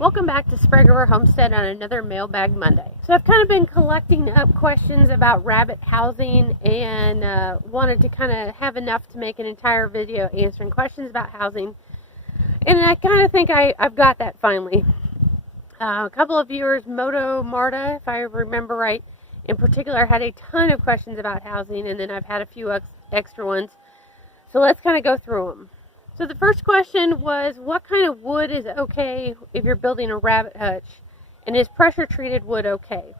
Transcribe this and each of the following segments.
Welcome back to Sprague Homestead on another Mailbag Monday. So I've kind of been collecting up questions about rabbit housing and wanted to kind of have enough to make an entire video answering questions about housing. And I kind of think I've got that finally. A couple of viewers, Moto Marta, if I remember right, in particular had a ton of questions about housing, and then I've had a few extra ones. So let's kind of go through them. So the first question was, what kind of wood is okay if you're building a rabbit hutch? And is pressure treated wood okay?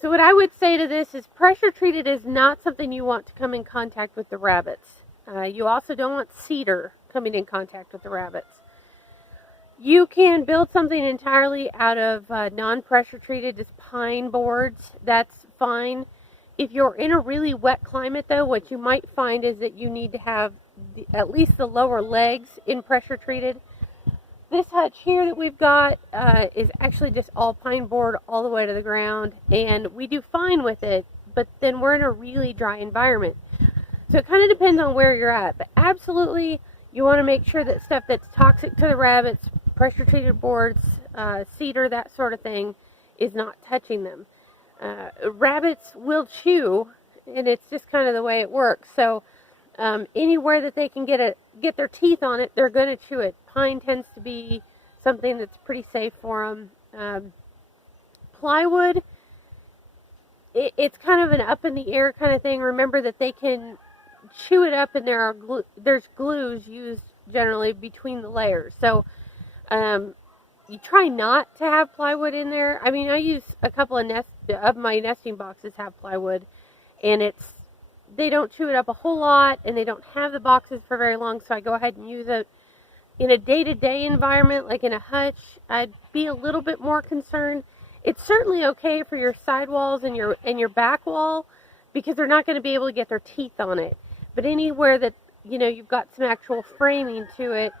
So what I would say to this is pressure treated is not something you want to come in contact with the rabbits. You also don't want cedar coming in contact with the rabbits. You can build something entirely out of non-pressure treated, just pine boards. That's fine. If you're in a really wet climate though, what you might find is that you need to have at least the lower legs in pressure treated. This hutch here that we've got is actually just all pine board all the way to the ground, and we do fine with it, but then we're in a really dry environment. So it kind of depends on where you're at, but absolutely you want to make sure that stuff that's toxic to the rabbits, pressure treated boards, cedar, that sort of thing, is not touching them. Rabbits will chew, and it's just kind of the way it works. So anywhere that they can get their teeth on it, they're going to chew it. Pine tends to be something that's pretty safe for them. Plywood, it's kind of an up in the air kind of thing. Remember that they can chew it up, and there's glues used generally between the layers. So you try not to have plywood in there. I mean, I use a couple of my nesting boxes have plywood, and they don't chew it up a whole lot, and they don't have the boxes for very long, so I go ahead and use it. In a day-to-day environment, like in a hutch, I'd be a little bit more concerned. It's certainly okay for your sidewalls and your back wall, because they're not going to be able to get their teeth on it. But anywhere that, you've got some actual framing to it,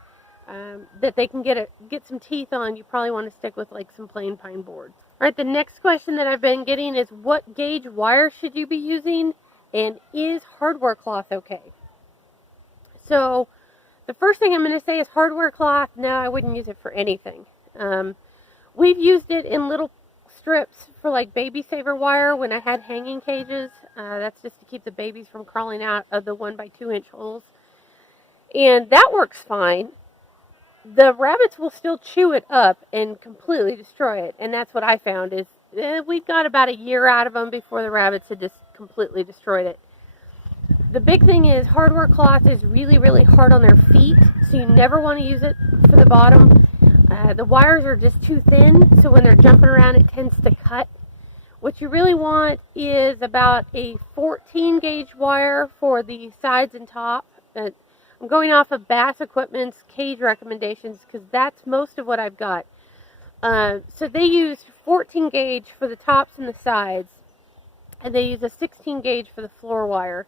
that they can get some teeth on, you probably want to stick with like some plain pine boards. All right, the next question that I've been getting is, what gauge wire should you be using? And is hardware cloth okay? So the first thing I'm going to say is hardware cloth, no, I wouldn't use it for anything. We've used it in little strips for like baby saver wire when I had hanging cages. That's just to keep the babies from crawling out of the 1x2 inch holes. And that works fine. The rabbits will still chew it up and completely destroy it. And that's what I found is we got about a year out of them before the rabbits had just completely destroyed it. The big thing is hardware cloth is really, really hard on their feet, so you never want to use it for the bottom. The wires are just too thin, so when they're jumping around it tends to cut. What you really want is about a 14 gauge wire for the sides and top. I'm going off of Bass Equipment's cage recommendations because that's most of what I've got. So they used 14 gauge for the tops and the sides, and they use a 16 gauge for the floor wire.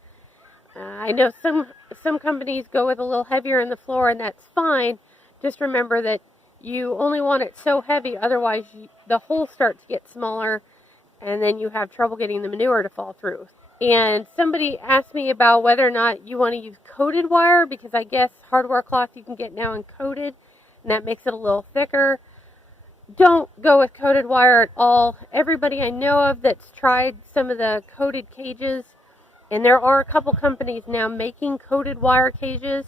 I know some companies go with a little heavier in the floor, and that's fine. Just remember that you only want it so heavy, otherwise the holes start to get smaller, and then you have trouble getting the manure to fall through. And somebody asked me about whether or not you want to use coated wire, because I guess hardware cloth you can get now in coated, and that makes it a little thicker. Don't go with coated wire at all. Everybody I know of that's tried some of the coated cages, and there are a couple companies now making coated wire cages,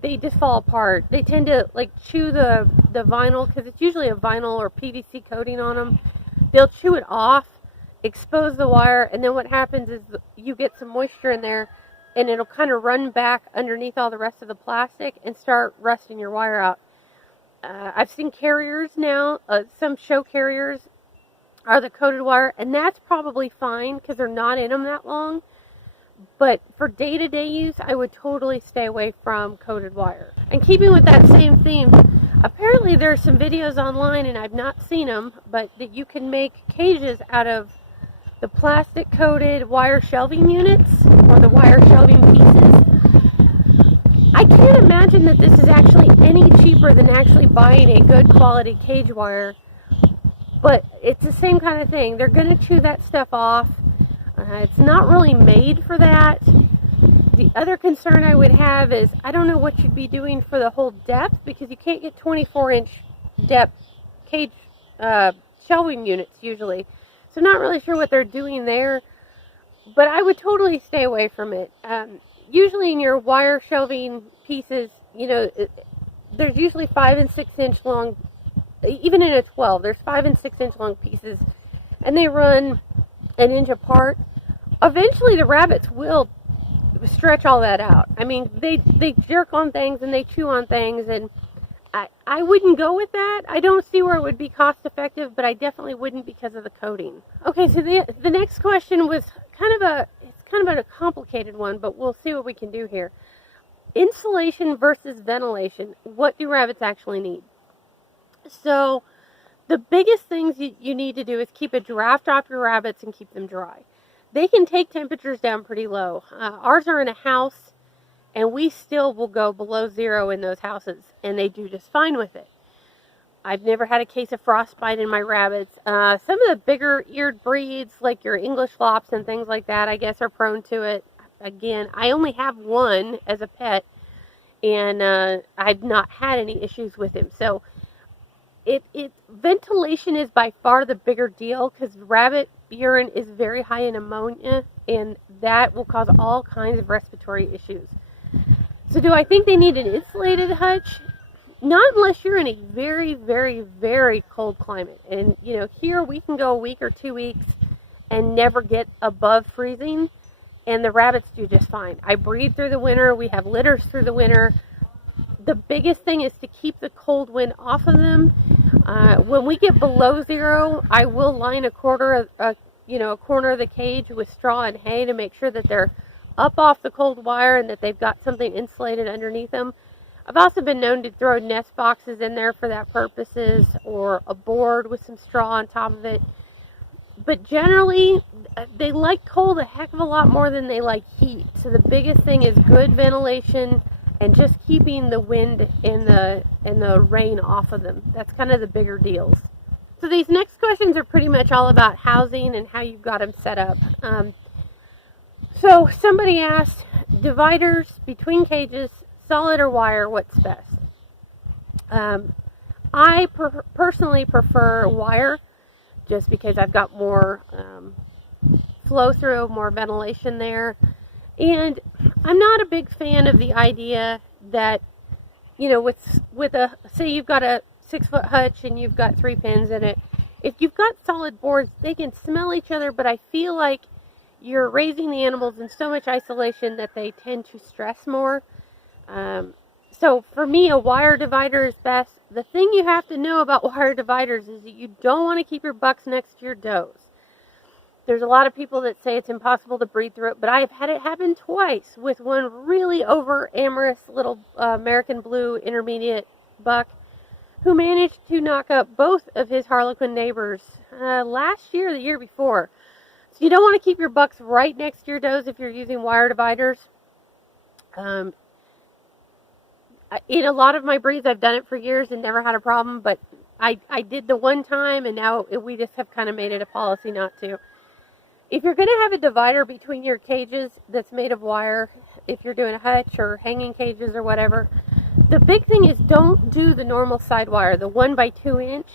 they just fall apart. They tend to like chew the vinyl, because it's usually a vinyl or PVC coating on them. They'll chew it off, expose the wire, and then what happens is you get some moisture in there, and it'll kind of run back underneath all the rest of the plastic and start rusting your wire out. I've seen carriers now, some show carriers are the coated wire, and that's probably fine because they're not in them that long. But for day-to-day use, I would totally stay away from coated wire. And keeping with that same theme, apparently there are some videos online, and I've not seen them, but that you can make cages out of the plastic coated wire shelving units or the wire shelving pieces. I can't imagine that this is actually any cheaper than actually buying a good quality cage wire, but it's the same kind of thing. They're going to chew that stuff off. It's not really made for that. The other concern I would have is I don't know what you'd be doing for the whole depth, because you can't get 24-inch depth cage shelving units usually. So I'm not really sure what they're doing there, but I would totally stay away from it. Usually in your wire shelving pieces, you know, there's usually 5 and 6 inch long, even in a 12, there's 5 and 6 inch long pieces, and they run an inch apart. Eventually the rabbits will stretch all that out. I mean, they jerk on things and they chew on things, and I wouldn't go with that. I don't see where it would be cost effective, but I definitely wouldn't because of the coating. Okay, so the next question was kind of a complicated one, but we'll see what we can do here. Insulation versus ventilation. What do rabbits actually need? So the biggest things you need to do is keep a draft off your rabbits and keep them dry. They can take temperatures down pretty low. Ours are in a house, and we still will go below 0 in those houses, and they do just fine with it. I've never had a case of frostbite in my rabbits. Some of the bigger eared breeds, like your English lops and things like that, I guess are prone to it. Again, I only have one as a pet, and I've not had any issues with him. So ventilation is by far the bigger deal, because rabbit urine is very high in ammonia, and that will cause all kinds of respiratory issues. So do I think they need an insulated hutch? Not unless you're in a very, very, very cold climate. And, you know, here we can go a week or 2 weeks and never get above freezing, and the rabbits do just fine. I breed through the winter. We have litters through the winter. The biggest thing is to keep the cold wind off of them. When we get below 0, I will line a corner of the cage with straw and hay to make sure that they're up off the cold wire and that they've got something insulated underneath them. I've also been known to throw nest boxes in there for that purposes, or a board with some straw on top of it. But generally, they like cold a heck of a lot more than they like heat. So the biggest thing is good ventilation and just keeping the wind and the rain off of them. That's kind of the bigger deals. So these next questions are pretty much all about housing and how you've got them set up. So somebody asked, dividers between cages, solid or wire, what's best? I personally prefer wire, just because I've got more flow through, more ventilation there. And I'm not a big fan of the idea that, you know, with a, say you've got a 6-foot hutch and you've got 3 pins in it. If you've got solid boards, they can smell each other, but I feel like you're raising the animals in so much isolation that they tend to stress more. So for me, a wire divider is best. The thing you have to know about wire dividers is that you don't want to keep your bucks next to your does. There's a lot of people that say it's impossible to breed through it, but I have had it happen twice with one really over amorous little American Blue intermediate buck who managed to knock up both of his Harlequin neighbors last year or the year before. So you don't want to keep your bucks right next to your does if you're using wire dividers. In a lot of my breeds, I've done it for years and never had a problem, but I did the one time, and now we just have kind of made it a policy not to. If you're going to have a divider between your cages that's made of wire, if you're doing a hutch or hanging cages or whatever, the big thing is don't do the normal side wire, the 1 by 2 inch.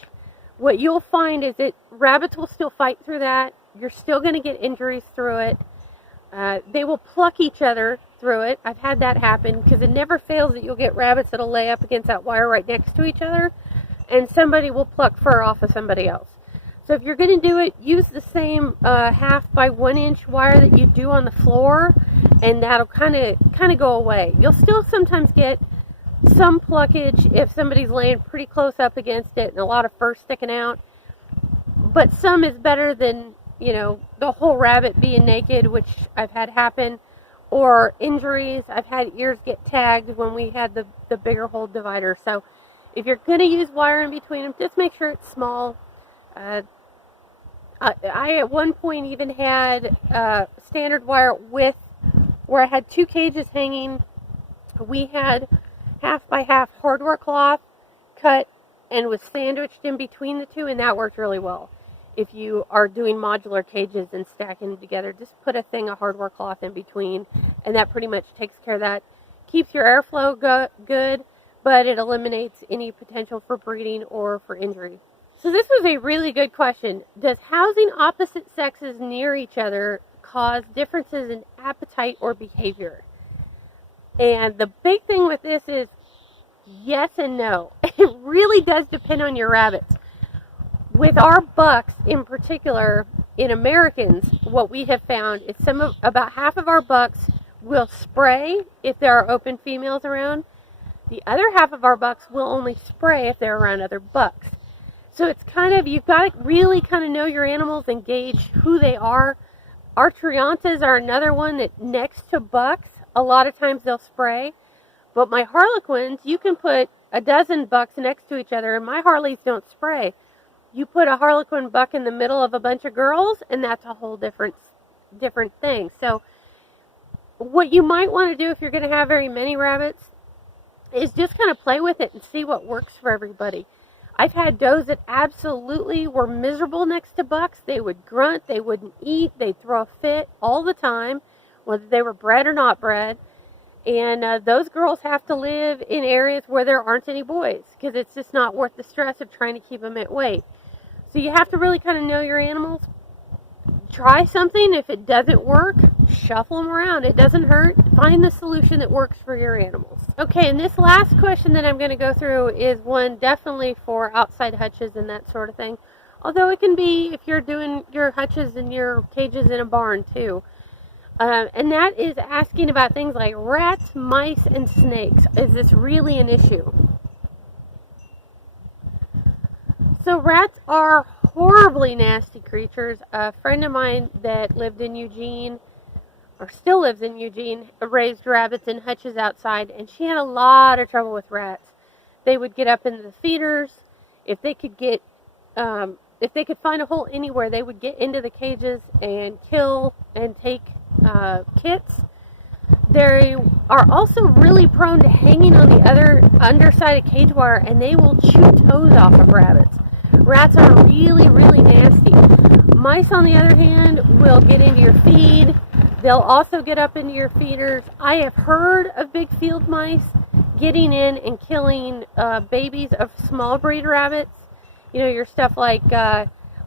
What you'll find is that rabbits will still fight through that. You're still going to get injuries through it. They will pluck each other through it. I've had that happen, because it never fails that you'll get rabbits that'll lay up against that wire right next to each other, and somebody will pluck fur off of somebody else. So if you're going to do it, use the same 1/2 by 1 inch wire that you do on the floor, and that'll kind of go away. You'll still sometimes get some pluckage if somebody's laying pretty close up against it and a lot of fur sticking out, but some is better than, you know, the whole rabbit being naked, which I've had happen, or injuries. I've had ears get tagged when we had the bigger hole divider. So if you're going to use wire in between them, just make sure it's small. I at one point even had standard wire with, where I had 2 cages hanging. We had 1/2 by 1/2 hardware cloth cut and was sandwiched in between the 2, and that worked really well. If you are doing modular cages and stacking them together, just put a thing of hardware cloth in between, and that pretty much takes care of that. Keeps your airflow good, but it eliminates any potential for breeding or for injury. So this was a really good question. Does housing opposite sexes near each other cause differences in appetite or behavior? And the big thing with this is yes and no. It really does depend on your rabbits. With our bucks in particular, in Americans, what we have found is about half of our bucks will spray if there are open females around. The other half of our bucks will only spray if they're around other bucks. So it's kind of, you've got to really kind of know your animals and gauge who they are. Our Triantas are another one that next to bucks, a lot of times they'll spray. But my Harlequins, you can put a dozen bucks next to each other, and my Harleys don't spray. You put a Harlequin buck in the middle of a bunch of girls, and that's a whole different thing. So what you might want to do if you're going to have very many rabbits is just kind of play with it and see what works for everybody. I've had does that absolutely were miserable next to bucks. They would grunt, they wouldn't eat, they'd throw a fit all the time, whether they were bred or not bred. And those girls have to live in areas where there aren't any boys, because it's just not worth the stress of trying to keep them at weight. So you have to really kind of know your animals. Try something. If it doesn't work, shuffle them around. It doesn't hurt. Find the solution that works for your animals. Okay, and this last question that I'm going to go through is one definitely for outside hutches and that sort of thing. Although it can be if you're doing your hutches and your cages in a barn too. And that is asking about things like rats, mice, and snakes. Is this really an issue? So rats are horribly nasty creatures. A friend of mine that lived in Eugene, or still lives in Eugene, raised rabbits in hutches outside, and she had a lot of trouble with rats. They would get up into the feeders. If they could find a hole anywhere, they would get into the cages and kill and take kits. They are also really prone to hanging on the other underside of cage wire, and they will chew toes off of rabbits. Rats are really, really nasty. Mice, on the other hand, will get into your feed. They'll also get up into your feeders. I have heard of big field mice getting in and killing babies of small breed rabbits. You know, your stuff like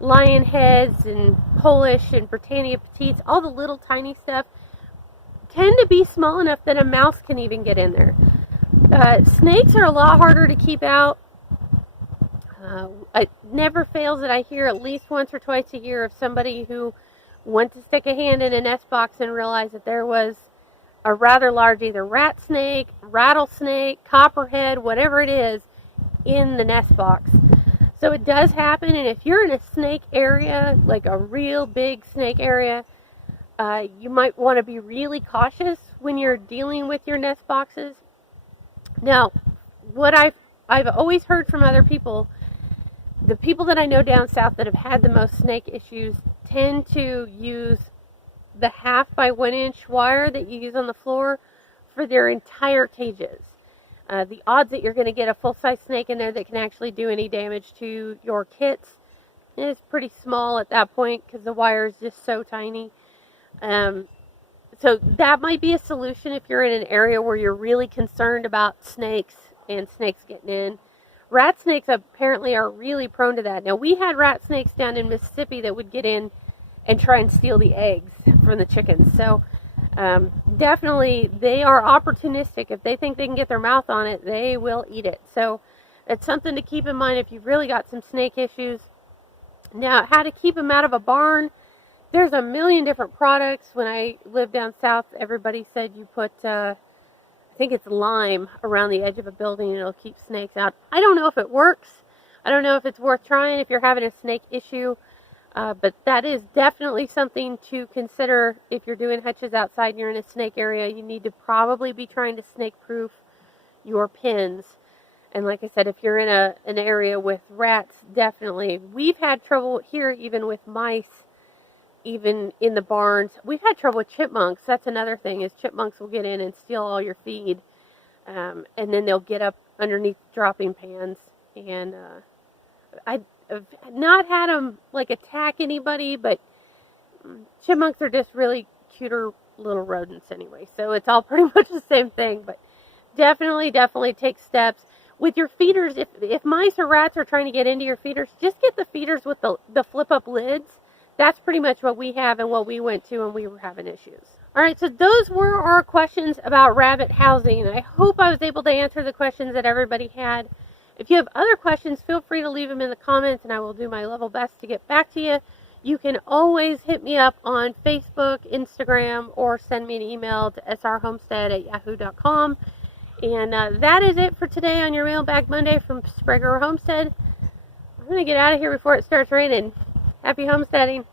lion heads and Polish and Britannia petites, all the little tiny stuff, tend to be small enough that a mouse can even get in there. Snakes are a lot harder to keep out. It never fails that I hear at least once or twice a year of somebody who went to stick a hand in a nest box and realized that there was a rather large either rat snake, rattlesnake, copperhead, whatever it is, in the nest box. So it does happen, and if you're in a snake area, like a real big snake area, you might want to be really cautious when you're dealing with your nest boxes. Now, what I've always heard from other people, the people that I know down south that have had the most snake issues tend to use the 1/2 by 1 inch wire that you use on the floor for their entire cages. The odds that you're going to get a full-size snake in there that can actually do any damage to your kits is pretty small at that point because the wire is just so tiny. So that might be a solution if you're in an area where you're really concerned about snakes and snakes getting in. Rat snakes apparently are really prone to that. Now, we had rat snakes down in Mississippi that would get in and try and steal the eggs from the chickens. So definitely they are opportunistic. If they think they can get their mouth on it, they will eat it. So it's something to keep in mind if you've really got some snake issues. Now, how to keep them out of a barn. There's a million different products. When I lived down south, everybody said you put, I think it's lime around the edge of a building and it'll keep snakes out. I don't know if it works. I don't know if it's worth trying if you're having a snake issue. But that is definitely something to consider if you're doing hutches outside and you're in a snake area. You need to probably be trying to snake-proof your pens. And like I said, if you're in an area with rats, definitely. We've had trouble here even with mice, even in the barns. We've had trouble with chipmunks. That's another thing, is chipmunks will get in and steal all your feed. And then they'll get up underneath dropping pans. And I've not had them like attack anybody, but chipmunks are just really cuter little rodents anyway. So it's all pretty much the same thing, but definitely take steps. With your feeders, if mice or rats are trying to get into your feeders, just get the feeders with the flip-up lids. That's pretty much what we have and what we went to when we were having issues. All right, so those were our questions about rabbit housing. I hope I was able to answer the questions that everybody had. If you have other questions, feel free to leave them in the comments, and I will do my level best to get back to you. You can always hit me up on Facebook, Instagram, or send me an email to srhomestead@yahoo.com. And that is it for today on your Mailbag Monday from Sprague Homestead. I'm going to get out of here before it starts raining. Happy homesteading.